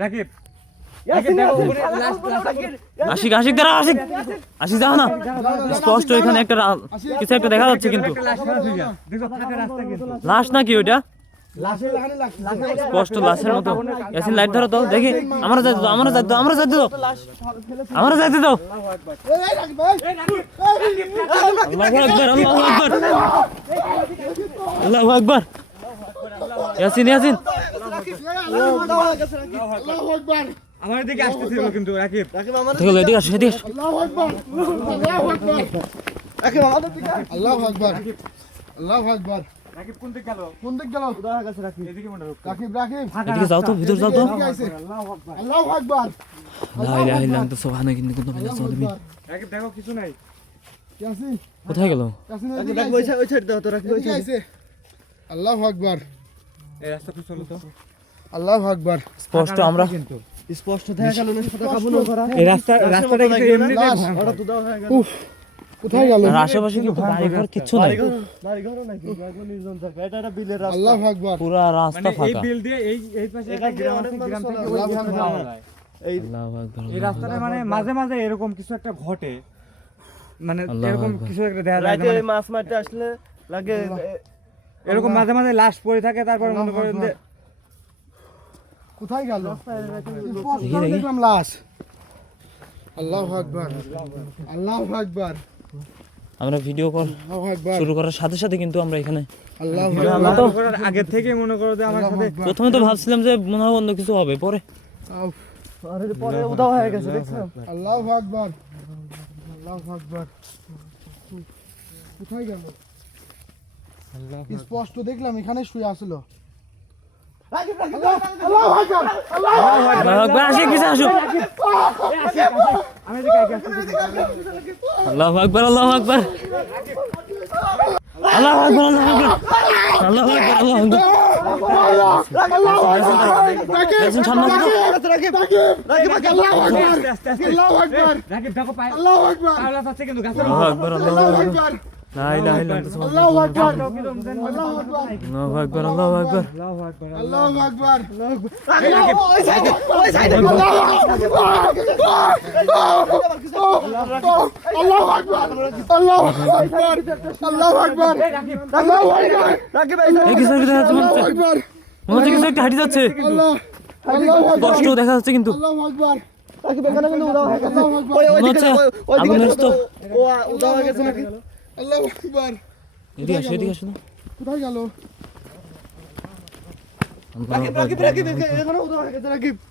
রাকিব আশিক আশিক দাঁড়া আশিক আশিক যাও না স্পষ্ট এখানে একটা কিছু একটা দেখা যাচ্ছে কিন্তু লাশ নাকি ওইটা স্পষ্ট লাশের মতো ইয়াসিন লাইট ধরো তো দেখি আমরা যাইতে দাও আমরা যাইতে দাও আমরা যাইতে দাও আমরা যাইতে দাও আল্লাহু আকবার আল্লাহু আকবার আল্লাহু আকবার ইয়াসিন ইয়াসিন আল্লাহু আকবার আমার দিকে আসতেছিল কিন্তু রাকিব দেখো এদিকে আসো এদিকে আসো আল্লাহু আকবার আল্লাহু আকবার রাকিব আমাদের দিকে আল্লাহু আকবার আল্লাহু আকবার রাকিব কোন দিকে গেল কোন দিক গেল উদাহরণ কাছে রাকিব এদিকে মনে রাখ রাকিব রাকিব এদিকে যাও তো ভিতর যাও তো আল্লাহু আকবার আল্লাহু আকবার লা ইলাহা ইল্লা আনতা সুবহানাকা ইন্নী কুনতু মিনাজ জালিমিন রাকিব দেখো কিছু নাই ইয়াসিন কোথায় গেল ইয়াসিন রাকিব ওই সাইড দাও তো রাকিব ওই সাইড আল্লাহু আকবার এই রাস্তাটা চলো তো আল্লাহু আকবার স্পষ্ট আমরা কিন্তু স্পষ্ট দেখা গেল না সেটা কাবু না করা এই রাস্তাটা কিন্তু এমনিতেই ওটা তো দাও হয়ে গেল উফ কোথায় গেল আর আশেপাশে কি বাড়ি ঘর কিচ্ছু নাই বাড়ি ঘর নাই একদম নির্জন জায়গা এটা বিলের রাস্তা আল্লাহু আকবার পুরো রাস্তা মানে এই ফাঁকা বিল দিয়ে এই পাশে একটা গ্রাম আছে গ্রাম থেকে ওই আল্লাহু দিকে আকবার। যাওয়া যায় আল্লাহু আকবার এই রাস্তাটা মানে মাঝে মাঝে এরকম কিছু একটা ঘটে মানে আল্লাহু এরকম আকবার। কিছু একটা দেখা যায় রাতে মানে মাছ মারতে আসলে লাগে এরকম মাঝে মাঝে লাশ পড়ে থাকে তারপর মনে করেন যে কোথায় গেল দেখি। দেখলাম লাশ আল্লাহু আকবার আল্লাহু আকবার আমরা ভিডিও কল আল্লাহু আকবার শুরু করার সাথে সাথে কিন্তু আমরা এখানে আল্লাহু ভিডিও আকবার শুরু করার আগে থেকে মনে করো যে আমার সাথে প্রথমে তো ভাবছিলাম যে মনে হয় অন্য কিছু হবে পরে আরে পরে উদাও হয়ে গেছে দেখছো আল্লাহু আকবার আল্লাহু আকবার কোথায় গেল স্পষ্ট দেখলাম এখানে শুয়ে আসলো আল্লাহু আকবার আল্লাহু আকবার আসে কিছু আসো আমি দিকে আগে আসতেছি আল্লাহু আকবার আল্লাহু আকবার আল্লাহু আকবার আল্লাহু আকবার আল্লাহু আকবার ইয়াসিন সামনে আসো তো। আস্তে আস্তে আল্লাহু আকবার রাকিব দেখো পায়ে আল্লাহু আকবার পাওলা আছে কিন্তু গাছের আল্লাহু আকবার আল্লাহু আল্লাহু আকবার আকবার লা ইলাহা ইল্লা আনতা সুবহানাকা আল্লাহু আকবার আল্লাহু আকবার আল্লাহু আকবার আল্লাহু আকবার আল্লাহু আকবার আল্লাহু আকবার আল্লাহু আকবার আল্লাহু আকবার আল্লাহু আকবার আল্লাহু আকবার এই কিছু একটা দেখা যাচ্ছে মনে হচ্ছে। আকবার মনে হচ্ছে কিছু একটা হাঁটি যাচ্ছে আল্লাহ আল্লাহু আকবার কষ্ট দেখা যাচ্ছে কিন্তু আল্লাহু আকবার আল্লাহু আকবার মনে হচ্ছে আগুনের স্তূপ আল্লাহু আকবার এদিকে আসো এদিকে আসো তো। কোথায় গেল আল্লাহু আকবার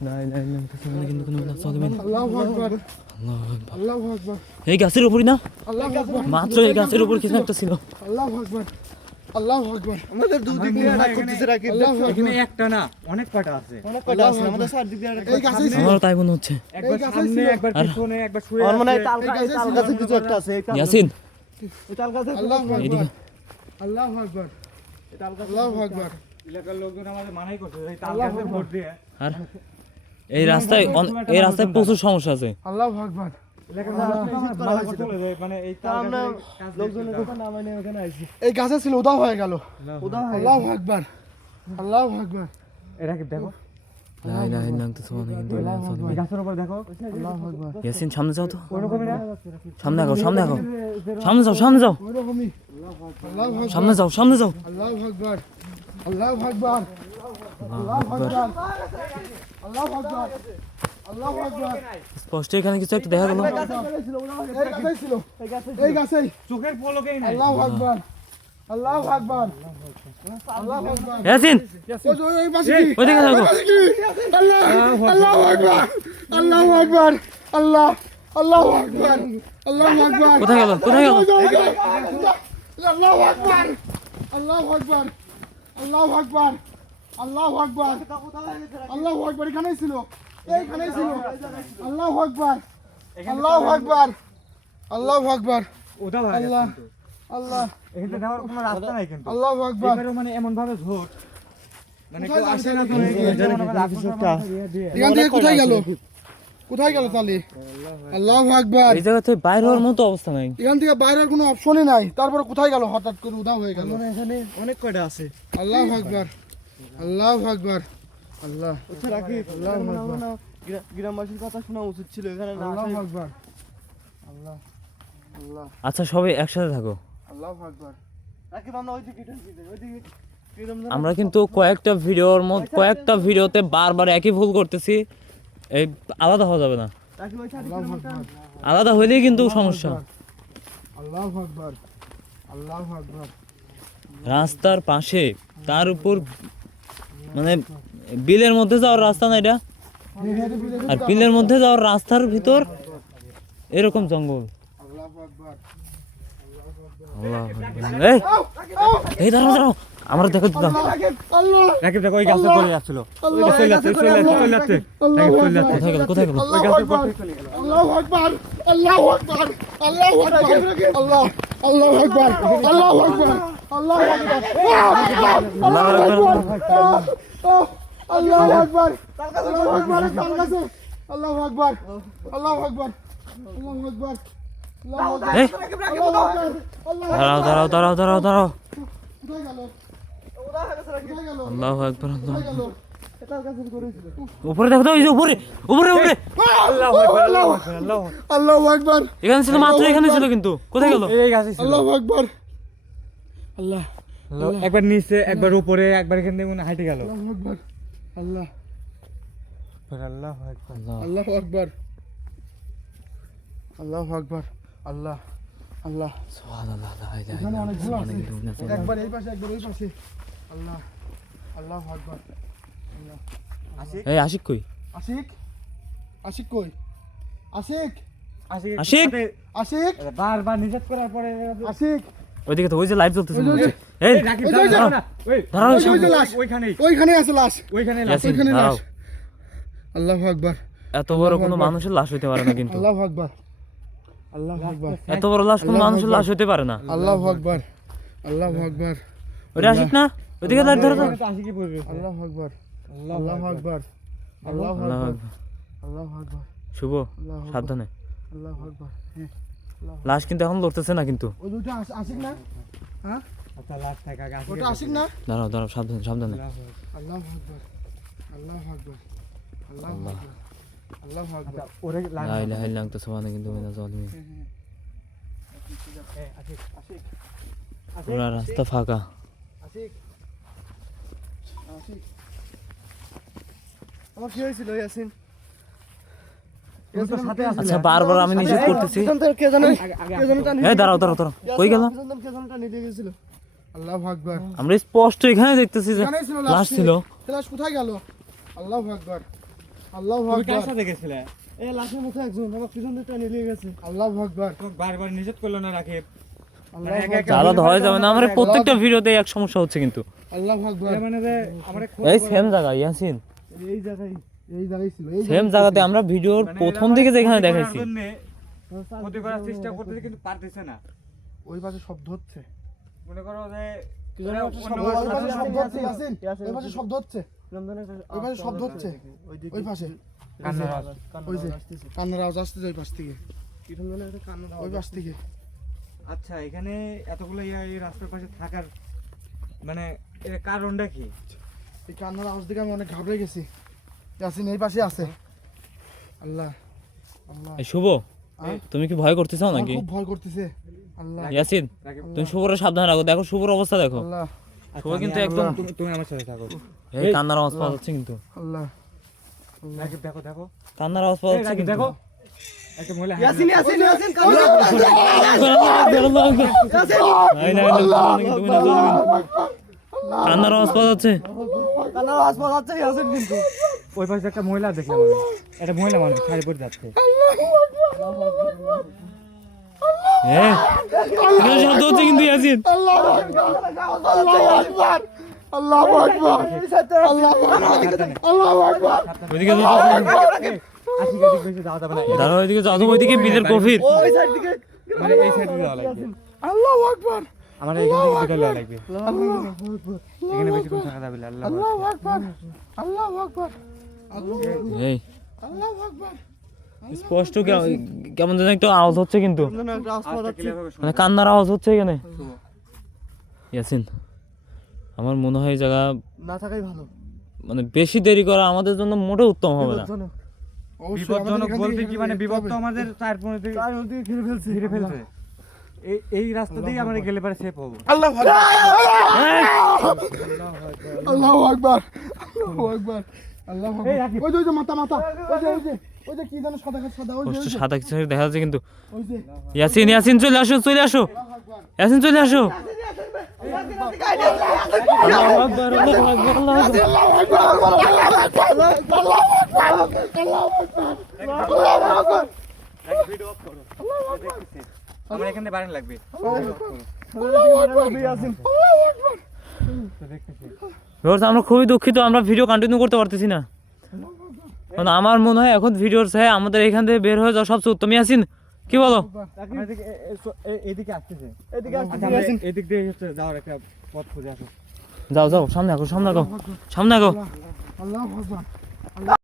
লা ইলাহা ইল্লা আনতা সুবহানাকা ইন্নী কুনতু মিনাজ জালিমিন আল্লাহু আকবার আল্লাহু আকবার আল্লাহু আকবার এই গাছের উপরই না আল্লাহু আকবার মাত্র এই গাছের উপর কিছু একটা ছিল আল্লাহু আকবার আল্লাহু আকবার আমাদের দুদিক দিয়ে আটাক করতেছে রাকিব এখানে একটা না অনেক কয়টা আছে অনেক কয়টা আছে আমাদের চারদিক দিয়ে এই গাছে আমারও তাই মনে হচ্ছে একবার সামনে একবার পিছনে একবার শুয়ে আর মনে হয় আছে। তাল গাছে কিছু একটা আছে ইয়াসিন আল্লাহু আকবার এদিকে আল্লাহু আকবার আল্লাহু আকবার এলাকার লোকজন আমাদের মানাই করছে এই তাল গাছে ভোট দিয়ে আর এই রাস্তায় এই রাস্তায় প্রচুর সমস্যা আছে আল্লাহু আকবার এলাকার লোকজন মানা করতে বলে যে মানে এই তাল আমরা গাছের লোকজনের কথা নামাই নিয়ে ওখানে আইছি এই গাছে ছিল উদাও হয়ে গেল উদাও আল্লাহু আকবার আল্লাহু আকবার এরা কি দেখো লা ইলাহা ইল্লা আনতা সুবহানাকা ইন্নী কুনতু মিনাজ এই জালিমিন গাছের উপর দেখো আল্লাহু আকবার ইয়াসিন সামনে যাও তো ওরকমই না সামনে আগাও সামনে আগাও সামনে যাও সামনে যাও ওইরকমই আল্লাহু আকবার সামনে যাও সামনে যাও আল্লাহু আকবার আল্লাহু আকবার আল্লাহু আকবার আল্লাহু আকবার আল্লাহু আকবার স্পষ্ট এখানে কিছু একটা দেখা গেল এই গাছে ছিল এই গাছে চোখের পলকেই নাই আল্লাহু আকবার আল্লাহু আকবার আল্লাহু আকবার ইয়াসিন ওই পাশে কি ওইদিকে যাও আল্লাহ আল্লাহু আকবার আল্লাহু আকবার আল্লাহ আল্লাহু আকবার আল্লাহু আকবার কোথায় গেল কোথায় গেল আল্লাহু আকবার আল্লাহু আকবার আল্লাহু আকবার আল্লাহু আকবার আল্লাহু আকবার এখানেই ছিল এইখানেই ছিল আল্লাহু আকবার আল্লাহু আকবার আল্লাহু আকবার ওটা ভাই আল্লাহ আল্লাহ এখানে যাওয়ার কোনো রাস্তা নাই কিন্তু আল্লাহু আকবার এবারে মানে এমন ভাবে ঝোট মানে কেউ কোথায় আসে না তো এখান থেকে কোথায় গেল কোথায় গেল তালি আল্লাহু আকবার এই জায়গা থেকে বাইরে হওয়ার মতো অবস্থা নাই এখান থেকে বাইরের কোনো অপশনই নাই তারপরে কোথায় গেল হঠাৎ করে উধাও হয়ে গেল এখানে অনেক কয়টা আছে আল্লাহু আকবার আল্লাহু আকবার আল্লাহ আচ্ছা রাখি আল্লাহু আকবার। গ্রামবাসীর কথা শোনা উচিত ছিল এখানে না আল্লাহু আসাই- আকবার আল্লাহ আল্লাহ আচ্ছা সবাই একসাথে থাকো। আল্লাহু আকবার রাকিব আমরা ওইদিকে ঢুকি, ওইদিকে কিরম যেন- আমরা কিন্তু কয়েকটা ভিডিওতে বারবার একই ভুল করতেছি। এই আলাদা হওয়া যাবে না, রাকিব ওই সাইডে আল্লাহু কিরম আকবার একটা- আলাদা হইলেই কিন্তু সমস্যা। আল্লাহু আকবার আল্লাহু আকবার রাস্তার পাশে, তার উপর মানে বিলের মধ্যে যাওয়ার রাস্তা না এটা, আর বিলের মধ্যে যাওয়ার রাস্তার ভিতর এরকম জঙ্গল। আল্লাহু আকবার আল্লাহ এই এই দাঁড়াও দাঁড়াও, আমরা দেখো দাও। আল্লাহ রাকিব দেখো ওই গাছে পড়ে যাচ্ছিল, ওই গাছে চলে যাচ্ছে, চলে যাচ্ছে, চলে যাচ্ছে, রাকিব চলে যাচ্ছে। কোথায় গেল কোথায় গেল? আল্লাহু আকবার আল্লাহু আকবার আল্লাহু আকবার আল্লাহু আকবার আল্লাহ আল্লাহু আকবার আল্লাহু আকবার আল্লাহু আকবার আল্লাহু আকবার। আল্লাহু আকবার আল্লাহু আকবার তার কাছে আল্লাহু আকবার আল্লাহু আকবার আল্লাহু আকবার আল্লাহু আকবার এই আল্লাহু আকবার আল্লাহু দাঁড়াও দাঁড়াও দাঁড়াও দাঁড়াও দাঁড়াও। কোথায় গেল কোথায় গেল আল্লাহু আকবার আল্লাহু কোথায় গেল উপরে দেখো তো, ওই যে উপরে উপরে উপরে। আল্লাহু আকবার, আল্লাহু আকবার, আল্লাহু আকবার। আল্লাহু আকবার এখানে ছিল, মাত্র এখানে ছিল, কিন্তু কোথায় গেল? এই গাছে ছিল। আল্লাহু আকবার আল্লাহ একবার নিচে, একবার উপরে, একবার এখান থেকে মনে হয় হাঁটে গেল। আল্লাহু আকবার আল্লাহ আল্লাহু আকবার। আল্লাহু আকবার আল্লাহু আকবার আল্লাহ আল্লাহ সুবহানাল্লাহ, লা ইলাহা এখানে ইল্লাল্লাহ, অনেক ঝোলা আছে। সুবহানাল্লাহ। একবার এই পাশে একবার ওই পাশে আল্লাহ আল্লাহু আকবার এই আশিক কই? আশিক আশিক কই আশিক আশিক আশিক? আশিক বারবার নিষেধ করার পরে আশিক ওইদিকে তো ওই যে লাইভ জ্বলতেছে মনে হচ্ছে। এই এই রাকিব ওই যে, ওই যে। দাঁড়াও না, ওই দাঁড়াও, ওই যে, ওই যে লাশ ওইখানেই, ওইখানে আছে লাশ ওইখানে ইয়াসিন, ওইখানে দাঁড়াও। লাশ আল্লাহু আকবার এত বড় কোনো মানুষের লাশ হইতে পারে না কিন্তু, আল্লাহু আকবার আল্লাহু আকবার এত বড় লাশ কোনো মানুষের লাশ হইতে পারে না। আল্লাহু আকবার আল্লাহু আকবার ওটা আশিক না? ওইদিকে লাইট ধরো তো। আশিকই পড়বে। আল্লাহু আকবার আল্লাহু আকবার আল্লাহু আল্লাহু আকবার আকবার। আল্লাহু আকবার শুভ, আল্লাহু আকবার সাবধানে। আল্লাহু আকবার লাশ কিন্তু এখন লড়তেছে না কিন্তু। ওই দুটো আশিক না হ্যাঁ আচ্ছা লাস্ট থাকা গাছে। ওটা আশিক না দাঁড়াও দাঁড়াও, সাবধানে সাবধানে। আল্লাহু আকবার আল্লাহু আকবার আল্লাহু আকবার আল্লাহু আকবার ওরে লা ইলাহা ইল্লা আনতা সুবহানাকা ইন্নী কুনতু মিনাজ জালিমিন। আশিক, আশিক, পুরা রাস্তা ফাঁকা। আশিক আশিক আমার কি হয়েছিল ইয়াসিন তুমি তো সাথে আসলে। আচ্ছা বারবার আমি নিষেধ করতেছি। পিছন থেকে কে জানে কে জানে টান এই দাঁড়াও দাঁড়াও দাঁড়াও, কই গেল? পিছন থেকে কে জানে টান নিয়ে গেছিল আল্লাহু আকবার আমরা স্পষ্ট এখানে দেখতেছি যে এখানেই ছিল লাশ ছিল। লাশ কোথায় গেল আল্লাহু আকবার আল্লাহু তুমি কার আকবার সাথে গেছিলে? এই লাশের মধ্যে একজন আমার পিছন থেকে টান নিয়ে গেছে আল্লাহু আকবার তোমাকে বারবার নিষেধ করলো না রাকিব? আল্লাহু একা একা আকবার আলাদা হয়ে যাবে না, আমার প্রত্যেকটা ভিডিওতে এক সমস্যা হচ্ছে কিন্তু। আল্লাহু আকবার এর মানে যে আমরা এই সেম জায়গা ইয়াসিন, এই জায়গায় ছিল এই সেম জায়গাতে আমরা ভিডিওর মানে প্রথম দিকে যেখানে দেখাইছি। ক্ষতি করার চেষ্টা করতেছে কিন্তু পারতেছে না। ওই পাশে শব্দ হচ্ছে মনে করো যে ওই পাশে শব্দ হচ্ছে ইয়াসিন ওই পাশে শব্দ হচ্ছে ওই পাশে শব্দ হচ্ছে ওই পাশে কান্নার আওয়াজ। ওই যে কান্নার আওয়াজ আসছে ওই পাশ থেকে ওই পাশ থেকে আচ্ছা এখানে এতগুলো এই রাস্তার পাশে থাকার মানে এর কারণটা কি? এই কান্নার আওয়াজ দেখে আমি অনেক ঘাবড়ে গেছি ইয়াসিন এই পাশে আছে আল্লাহ আল্লাহ এই শুভ, তুমি কি ভয় করতেছো আমার নাকি? খুব ভয় করতেছে আল্লাহ ইয়াসিন তুমি শুভর সাবধানে রাখো, দেখো শুভর অবস্থা দেখো। আল্লাহ শুভ কিন্তু একদম তুমি আমার সাথে থাকো। এই কান্নার আওয়াজ পাওয়া যাচ্ছে কিন্তু, আল্লাহ রাকিব দেখো দেখো। কান্নার আওয়াজ পাওয়া এই যাচ্ছে রাকিব কিন্তু। দেখো। একটা মহিলা ইয়াসিন ইয়াসিন ইয়াসিন কান্নার আওয়াজ পাওয়া যাচ্ছে। কান্নার আওয়াজ পাওয়া যাচ্ছে ইয়াসিন কিন্তু ওই পাশে একটা মহিলা দেখলাম আমি। একটা মহিলা মানুষ শাড়ি পরে যাচ্ছে। এ, এখানে শব্দ হচ্ছে কিন্তু ইয়াসিন। আল্লাহু আকবার আল্লাহু আকবার আল্লাহু আকবার ওইদিকে আশিক আশিক বেশি যাওয়া যাবে না। দাঁড়াও, ওইদিকে যাও তো, ওইদিকে বিলের গভীর। ওই সাইড থেকে মানে এই সাইডে যাওয়া লাগবে। আল্লাহু আকবার আমার এখান থেকে বিটা যাওয়া লাগবে। এখানে বেশি কোন থাকা যাবে না। আল্লাহ আল্লাহু আকবার আল্লাহু আকবার এই আল্লাহু আকবার স্পষ্ট কেমন যেন একটু আওয়াজ হচ্ছে কিন্তু, একটা আওয়াজ পাওয়া যাচ্ছে মানে কান্নার আওয়াজ হচ্ছে এখানে। ইয়াসিন আমার মনে হয় এই জায়গা না থাকাই ভালো মানে বেশি দেরি করা আমাদের জন্য মোটেও উত্তম হবে না। বিপজ্জনক। অবশ্যই আমাদের বিপজ্জনক এখান বলতে থেকে কি মানে যেতে বিপদ হবে। তো আমাদের চার পনেরো দিকে চার ওদিকে ঘিরে ফেলছে। ঘিরে ফেলছে। এই রাস্তা দিয়ে আমরা গেলে পারে সেফ হবো। আল্লাহু আকবার আল্লাহু আকবার আল্লাহু আকবার আল্লাহু এই আকবার রাকিব। ওই যে মাথা ওই যে কি জানো সাদা ওই যে কষ্ট সাদা কিছু দেখা যাচ্ছে কিন্তু। ওই যে ইয়াসিন ইয়াসিন চলে আসো চলে আসো, ইয়াসিন চলে আসো। আল্লাহু আকবার, আল্লাহু আকবার, আল্লাহু আকবার। আল্লাহু আকবার আল্লাহু আকবার আমার এখানে বাড়ি লাগবে। ভিউয়ার্স, আমরা খুবই দুঃখিত, আমরা ভিডিও কন্টিনিউ করতে পারতেছি না। কারণ আমার মনে হয় এখন ভিডিওর চাই আমাদের এখান থেকে বের হয়ে যাওয়া সবচেয়ে উত্তম। ইয়াসিন কি বলো? আমরা এদিকে আসতেছে। এদিকে আসতেছে, আচ্ছা, আমরা ইয়াসিন। এদিক দিয়ে হচ্ছে যাওয়ার একটা পথ খুঁজে আসো। যাও যাও সামনে আগো, সামনে আগো, সামনে আগো। আল্লাহু আকবার